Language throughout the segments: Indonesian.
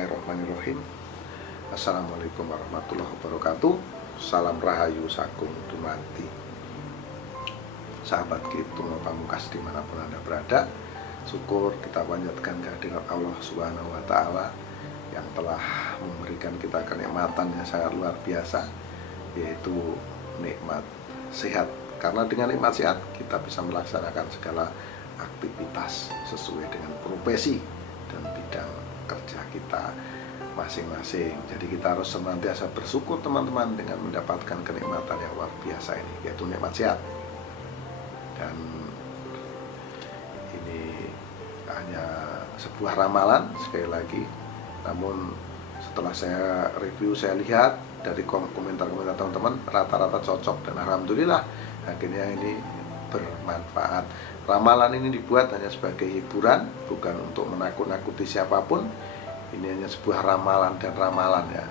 Bismillahirrahmanirrahim. Assalamualaikum warahmatullahi wabarakatuh. Salam rahayu sagung dumati. Sahabat Gitu Pamungkas dimanapun Anda berada, syukur kita panjatkan kehadirat Allah Subhanahu wa Ta'ala yang telah memberikan kita kenikmatan yang sangat luar biasa, yaitu nikmat sehat. Karena dengan nikmat sehat kita bisa melaksanakan segala aktivitas sesuai dengan profesi dan bidang kerja kita masing-masing. Jadi kita harus senantiasa bersyukur teman-teman dengan mendapatkan kenikmatan yang luar biasa ini, yaitu nikmat sehat. Dan ini hanya sebuah ramalan sekali lagi, namun setelah saya review, saya lihat dari komentar-komentar teman-teman rata-rata cocok, dan alhamdulillah akhirnya ini bermanfaat. Ramalan ini dibuat hanya sebagai hiburan, bukan untuk menakut-nakuti siapapun. Ini hanya sebuah ramalan dan ramalan ya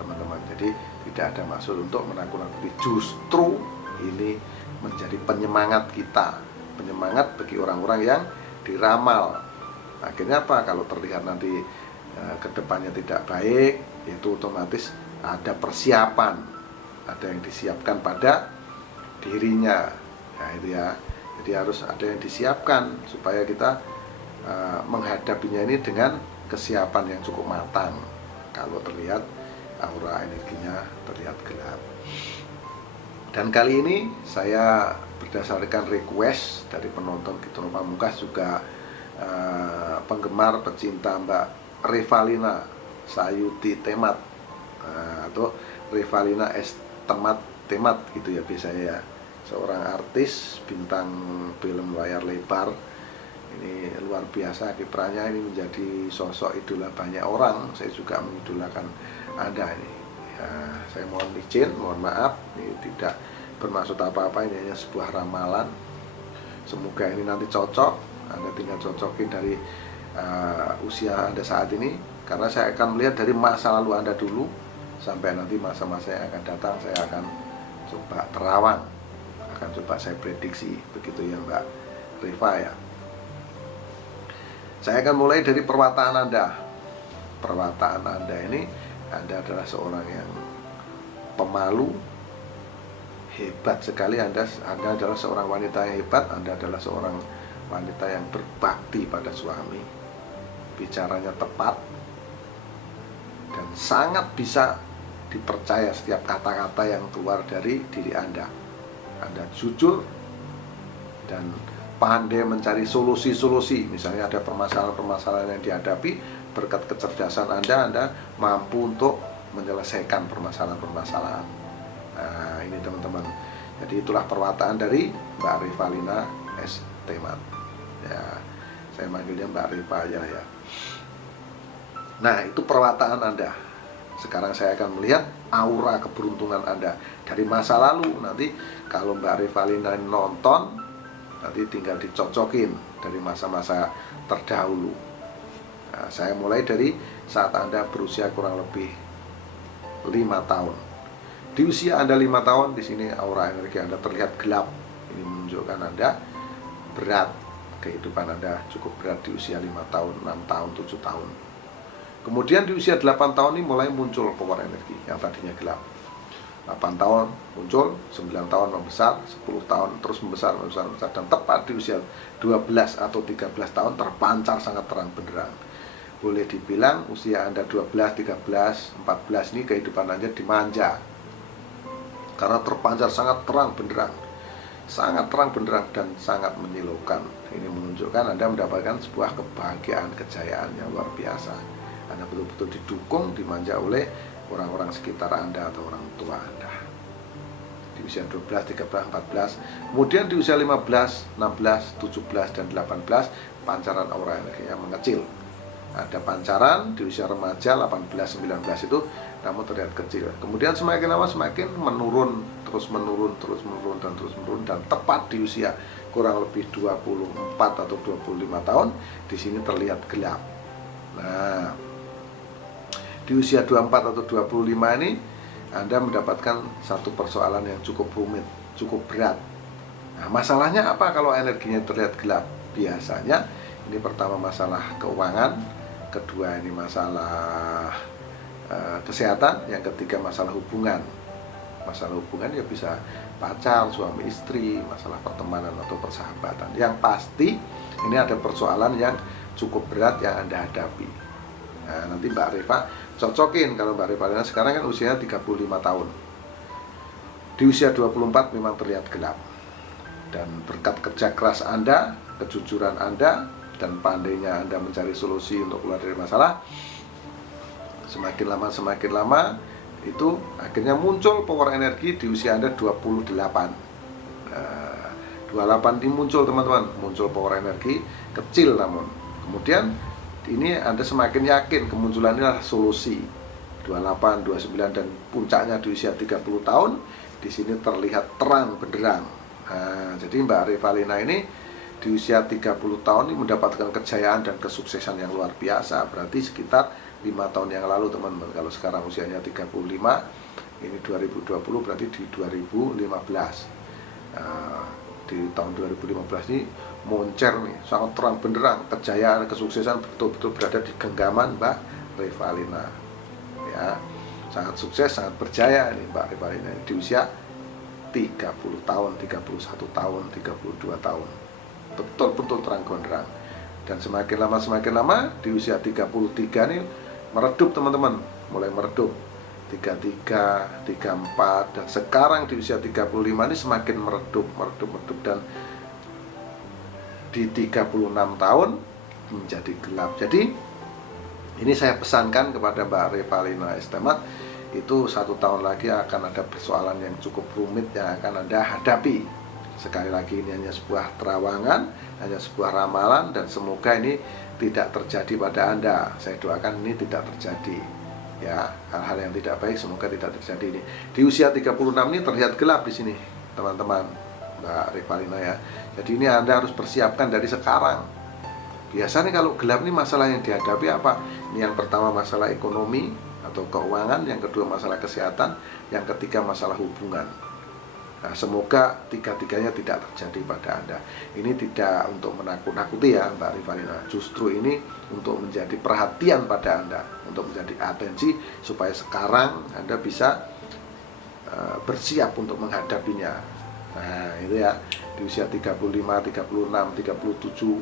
teman-teman. Jadi tidak ada maksud untuk menakut-nakuti. Justru ini menjadi penyemangat kita, penyemangat bagi orang-orang yang diramal. Akhirnya apa? Kalau terlihat nanti kedepannya tidak baik, itu otomatis ada persiapan, ada yang disiapkan pada dirinya. Nah itu ya. Jadi harus ada yang disiapkan supaya kita menghadapinya ini dengan kesiapan yang cukup matang. Kalau terlihat aura energinya terlihat gelap. Dan kali ini saya berdasarkan request dari penonton Gitu Pamungkas, juga penggemar pecinta Mbak Revalina Sayuti Temat, atau Revalina S Temat gitu ya biasanya ya. Seorang artis bintang film layar lebar. Ini luar biasa kiprahnya, ini menjadi sosok idola banyak orang. Saya juga mengidolakan Anda ini ya. Saya mohon maaf, ini tidak bermaksud apa-apa, ini hanya sebuah ramalan. Semoga ini nanti cocok. Anda tinggal cocokin dari usia Anda saat ini, karena saya akan melihat dari masa lalu Anda dulu sampai nanti masa-masa yang akan datang. Saya akan coba terawang, akan coba saya prediksi, begitu ya Mbak Reva ya. Saya akan mulai dari perwataan Anda. Perwataan Anda ini, Anda adalah seorang yang pemalu, hebat sekali. Anda adalah seorang wanita yang hebat. Anda adalah seorang wanita yang berbakti pada suami, bicaranya tepat, dan sangat bisa dipercaya setiap kata-kata yang keluar dari diri Anda. Anda jujur dan pandai mencari solusi-solusi. Misalnya ada permasalahan-permasalahan yang dihadapi, berkat kecerdasan Anda mampu untuk menyelesaikan permasalahan-permasalahan. Nah ini teman-teman. Jadi itulah perwataan dari Mbak Revalina S. Temat ya. Saya manggilnya Mbak Reva ya. Nah itu perwataan Anda. Sekarang saya akan melihat aura keberuntungan Anda dari masa lalu. Nanti kalau Mbak Revalina nonton, nanti tinggal dicocokin dari masa-masa terdahulu. Nah, saya mulai dari saat Anda berusia kurang lebih 5 tahun. Di usia Anda 5 tahun, di sini aura energi Anda terlihat gelap. Ini menunjukkan Anda berat. Kehidupan Anda cukup berat di usia 5 tahun, 6 tahun, 7 tahun. Kemudian di usia 8 tahun ini mulai muncul power energi yang tadinya gelap. 8 tahun muncul, 9 tahun membesar, 10 tahun terus membesar, dan tepat di usia 12 atau 13 tahun terpancar sangat terang benderang. Boleh dibilang usia Anda 12, 13, 14 ini kehidupan Anda dimanja, karena terpancar sangat terang benderang, dan sangat menyilaukan. Ini menunjukkan Anda mendapatkan sebuah kebahagiaan, kejayaan yang luar biasa. Anda betul-betul didukung, dimanja oleh orang-orang sekitar Anda atau orang tua Anda. Di usia 12, 13, 14. Kemudian di usia 15, 16, 17, dan 18, pancaran aura energinya mengecil. Ada pancaran di usia remaja 18, 19 itu, namun terlihat kecil. Kemudian semakin lama semakin menurun, terus menurun, dan tepat di usia kurang lebih 24 atau 25 tahun, di sini terlihat gelap. Nah, di usia 24 atau 25 ini Anda mendapatkan satu persoalan yang cukup rumit, cukup berat. Nah, masalahnya apa kalau energinya terlihat gelap? Biasanya ini pertama masalah keuangan, kedua ini masalah kesehatan, yang ketiga masalah hubungan. Masalah hubungan ya bisa pacar, suami istri, masalah pertemanan atau persahabatan. Yang pasti ini ada persoalan yang cukup berat yang Anda hadapi. Nah, nanti Mbak Reva cocokin. Kalau Mbak Reva sekarang kan usianya 35 tahun. Di usia 24 memang terlihat gelap. Dan berkat kerja keras Anda, kejujuran Anda, dan pandainya Anda mencari solusi untuk keluar dari masalah, semakin lama itu akhirnya muncul power energi di usia Anda 28. 28 ini muncul teman-teman, muncul power energi kecil namun. Kemudian ini Anda semakin yakin kemunculan inilah solusi. 28, 29 dan puncaknya di usia 30 tahun, di sini terlihat terang benderang. Jadi Mbak Revalina ini di usia 30 tahun ini mendapatkan kejayaan dan kesuksesan yang luar biasa. Berarti sekitar 5 tahun yang lalu teman-teman. Kalau sekarang usianya 35, ini 2020, berarti di 2015. Di tahun 2015 ini moncer nih, sangat terang benderang, kejayaan, kesuksesan betul-betul berada di genggaman Mbak Revalina. Ya, sangat sukses, sangat berjaya nih Mbak Revalina di usia 30 tahun, 31 tahun, 32 tahun. Betul-betul terang benderang. Dan semakin lama di usia 33 nih meredup teman-teman, mulai meredup 33, 34, dan sekarang di usia 35 ini semakin meredup dan di 36 tahun menjadi gelap. Jadi ini saya pesankan kepada Mbak Revalina Estemat, itu 1 tahun lagi akan ada persoalan yang cukup rumit yang akan Anda hadapi. Sekali lagi ini hanya sebuah terawangan, hanya sebuah ramalan, dan semoga ini tidak terjadi pada Anda. Saya doakan ini tidak terjadi. Ya, hal-hal yang tidak baik semoga tidak terjadi ini. Di usia 36 ini terlihat gelap di sini, teman-teman, Mbak Revalina ya. Jadi ini Anda harus persiapkan dari sekarang. Biasanya kalau gelap ini masalah yang dihadapi apa? Ini yang pertama masalah ekonomi atau keuangan, yang kedua masalah kesehatan, yang ketiga masalah hubungan. Nah, semoga tiga-tiganya tidak terjadi pada Anda. Ini tidak untuk menakut-nakuti ya Mbak Revalina. Justru ini untuk menjadi perhatian pada Anda, untuk menjadi atensi supaya sekarang Anda bisa bersiap untuk menghadapinya. Nah, itu ya, di usia 35, 36, 37,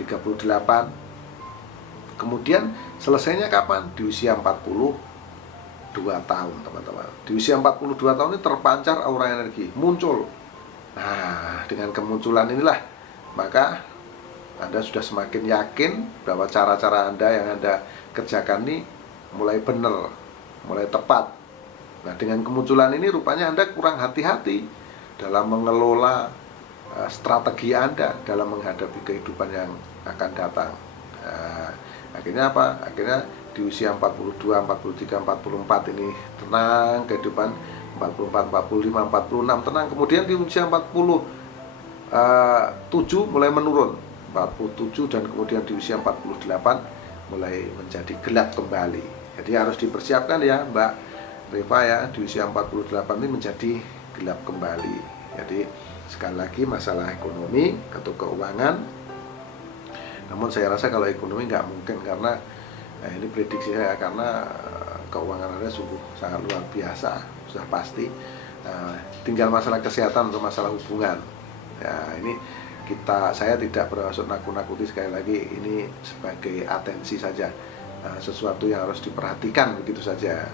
38. Kemudian selesainya kapan? Di usia 42 tahun teman-teman. Di usia 42 tahun ini terpancar aura energi, muncul. Nah, dengan kemunculan inilah maka Anda sudah semakin yakin bahwa cara-cara Anda yang Anda kerjakan ini mulai benar, mulai tepat. Nah, dengan kemunculan ini rupanya Anda kurang hati-hati dalam mengelola strategi Anda dalam menghadapi kehidupan yang akan datang. Nah, akhirnya apa? Akhirnya di usia 42, 43, 44 ini tenang kehidupan, 44, 45, 46 tenang. Kemudian di usia 47 mulai menurun, 47, dan kemudian di usia 48 mulai menjadi gelap kembali. Jadi harus dipersiapkan ya Mbak Reva ya, di usia 48 ini menjadi gelap kembali. Jadi sekali lagi masalah ekonomi atau keuangan. Namun saya rasa kalau ekonomi nggak mungkin, karena ini prediksi saya, karena keuangan Anda sungguh sangat luar biasa, sudah pasti. Tinggal masalah kesehatan atau masalah hubungan. Ya, ini saya tidak bermaksud nakut-nakuti, sekali lagi ini sebagai atensi saja, sesuatu yang harus diperhatikan begitu saja.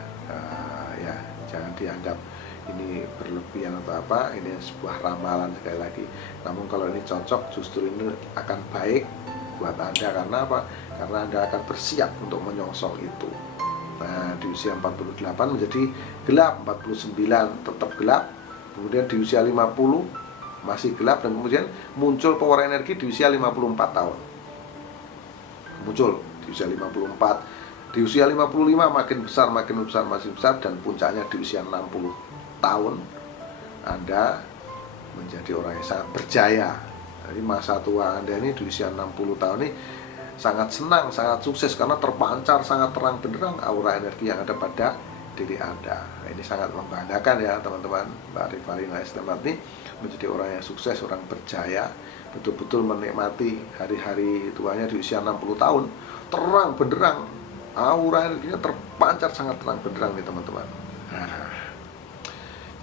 Ya, jangan dianggap ini berlebihan atau apa. Ini sebuah ramalan sekali lagi. Namun kalau ini cocok, justru ini akan baik buat Anda. Karena apa? Karena Anda akan bersiap untuk menyongsong itu. Nah, di usia 48 menjadi gelap, 49 tetap gelap, kemudian di usia 50 masih gelap, dan kemudian muncul power energi di usia 54 tahun. Muncul di usia 54, di usia 55 makin besar, masih besar, dan puncaknya di usia 60 tahun Anda menjadi orang yang sangat berjaya. Jadi masa tua Anda ini di usia 60 tahun ini sangat senang, sangat sukses, karena terpancar sangat terang benderang aura energi yang ada pada diri Anda. Ini sangat membanggakan ya teman-teman. Mbak Revalina Estemat ini menjadi orang yang sukses, orang berjaya, betul-betul menikmati hari-hari tuanya di usia 60 tahun, terang benderang, aura energinya terpancar sangat terang benderang nih teman-teman. Nah,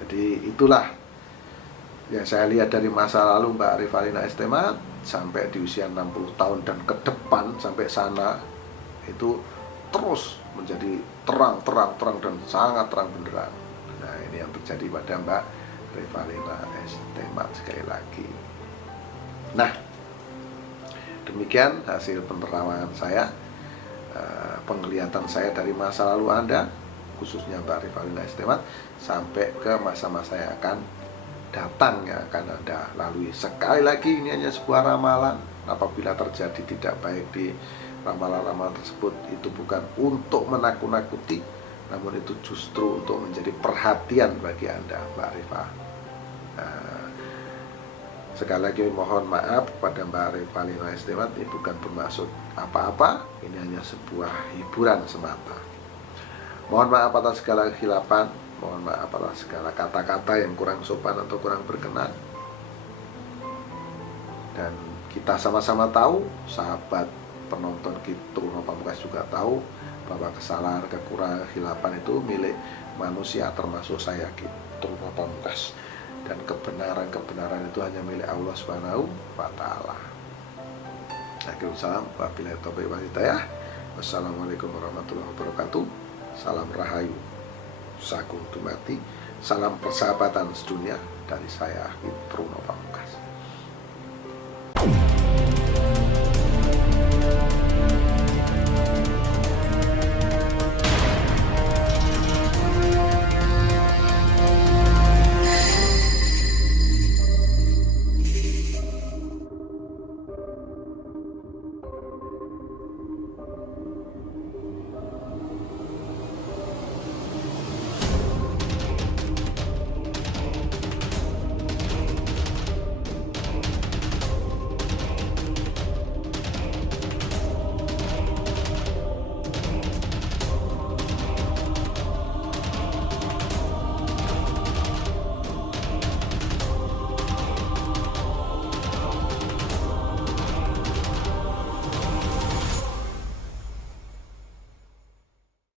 jadi itulah yang saya lihat dari masa lalu Mbak Revalina S. Temat sampai di usia 60 tahun dan ke depan sampai sana, itu terus menjadi terang dan sangat terang benderang. Nah, ini yang terjadi pada Mbak Revalina S. Temat sekali lagi. Nah, demikian hasil penerawangan saya, penglihatan saya dari masa lalu Anda, khususnya Mbak Revalina S. Temat, sampai ke masa-masa yang akan datang, yang akan Anda lalui. Sekali lagi, ini hanya sebuah ramalan. Apabila terjadi tidak baik di ramalan-ramalan tersebut, itu bukan untuk menakut-nakuti, namun itu justru untuk menjadi perhatian bagi Anda, Mbak Rifa. Sekali lagi mohon maaf kepada Mbak Revalina S. Temat, ini bukan bermaksud apa-apa, ini hanya sebuah hiburan semata. Mohon maaf atas segala kehilapan, mohon maaf atas segala kata-kata yang kurang sopan atau kurang berkenan. Dan kita sama-sama tahu, sahabat penonton Truno Pamungkas juga tahu, bahwa kesalahan, kekurangan, kehilapan itu milik manusia, termasuk saya, Truno Pamungkas. Dan kebenaran itu hanya milik Allah Subhanahu wa Ta'ala. Akhirul salam, wabillahi taufiq wal hidayah. Wassalamualaikum warahmatullahi wabarakatuh. Salam rahayu, sagung dumati, salam persahabatan sedunia dari saya, Truno Pamungkas.